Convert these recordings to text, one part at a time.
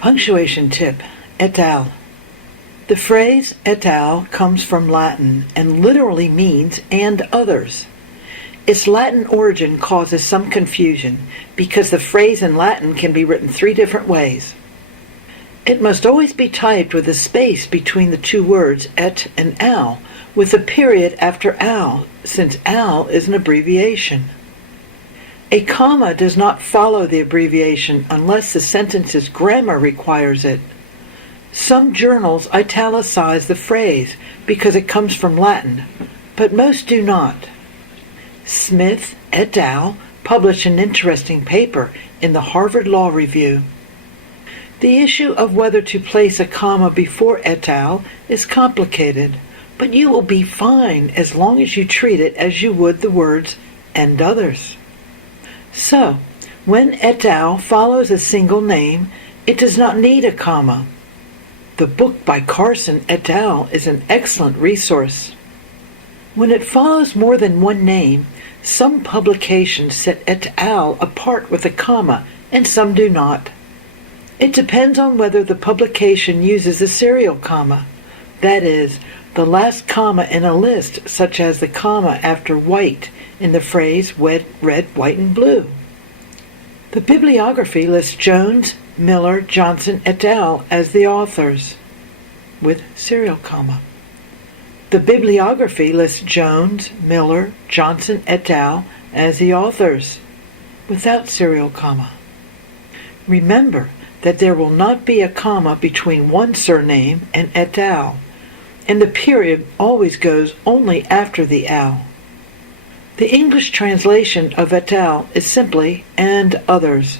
Punctuation tip, et al. The phrase et al. Comes from Latin and literally means and others. Its Latin origin causes some confusion because the phrase in Latin can be written 3 different ways. It must always be typed with a space between the 2 words et and al, with a period after al, since al is an abbreviation. A comma does not follow the abbreviation unless the sentence's grammar requires it. Some journals italicize the phrase because it comes from Latin, but most do not. Smith et al. Published an interesting paper in the Harvard Law Review. The issue of whether to place a comma before et al. Is complicated, but you will be fine as long as you treat it as you would the words and others. So, when et al. Follows a single name, it does not need a comma. The book by Carson et al. Is an excellent resource. When it follows more than one name, some publications set et al. Apart with a comma, and some do not. It depends on whether the publication uses a serial comma, that is, the last comma in a list, such as the comma after white in the phrase red, white, and blue. The bibliography lists Jones, Miller, Johnson et al. As the authors, with serial comma. The bibliography lists Jones, Miller, Johnson et al. As the authors, without serial comma. Remember that there will not be a comma between one surname and et al., and the period always goes only after the al. The English translation of et al. Is simply and others.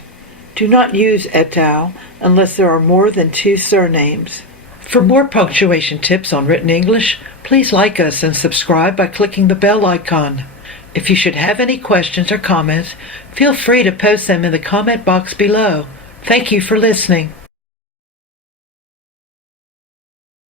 Do not use et al. Unless there are more than 2 surnames. For more punctuation tips on written English, please like us and subscribe by clicking the bell icon. If you should have any questions or comments, feel free to post them in the comment box below. Thank you for listening.